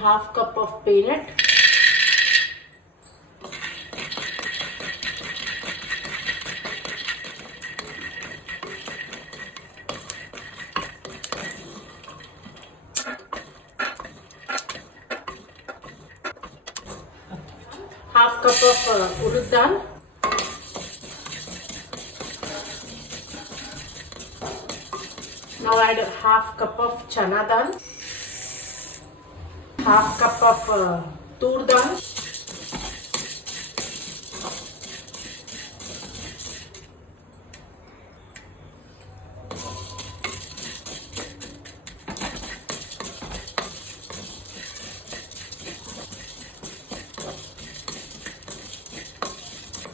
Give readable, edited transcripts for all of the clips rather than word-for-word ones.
half cup of peanut. Half cup of urud dal. Now add half cup of chana dal, half cup of tur dal,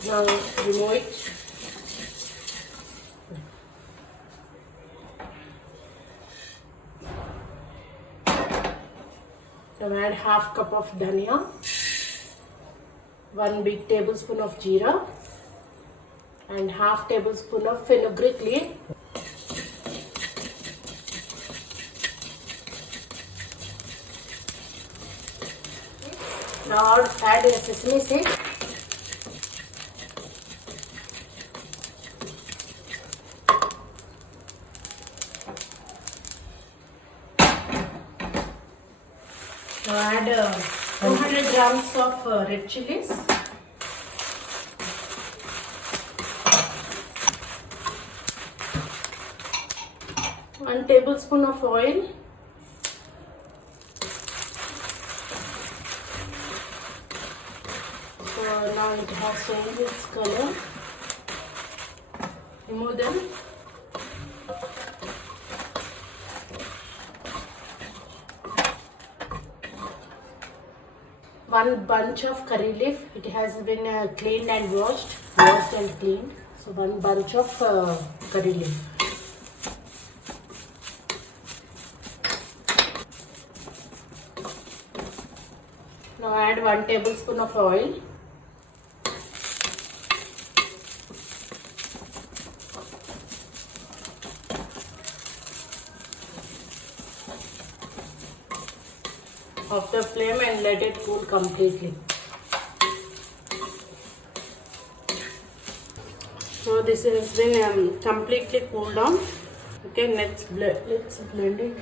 now remove it. Now add half cup of dhania, 1 big tablespoon of jeera and half tablespoon of fenugreek leaf. Now add a sesame seed. Now add 200 grams of red chilies. One tablespoon of oil. So now it has changed its color. Remove them. One bunch of curry leaf. It has been cleaned and washed and cleaned. So one bunch of curry leaf. Now add 1 tablespoon of oil. Off the flame and let it cool completely. So this has been completely cooled down. Okay, let's blend it.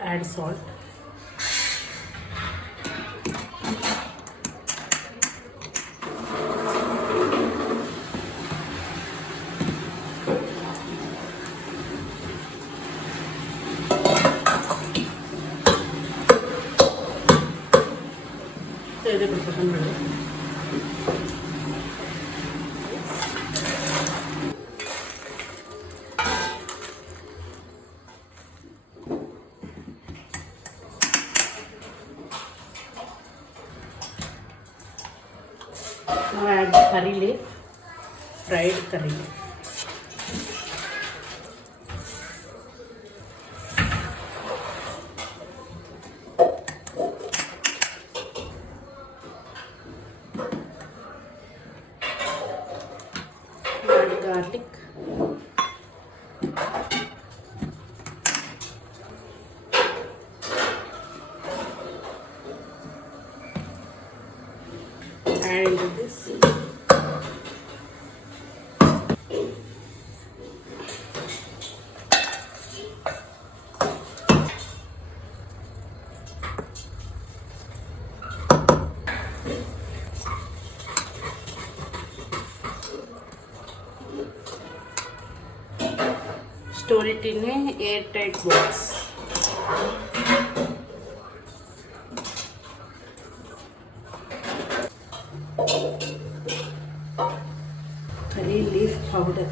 Add salt. Now add curry leaf, fried curry leaf. Add garlic. Add into this. Store it in a airtight box. Curry leaf powder.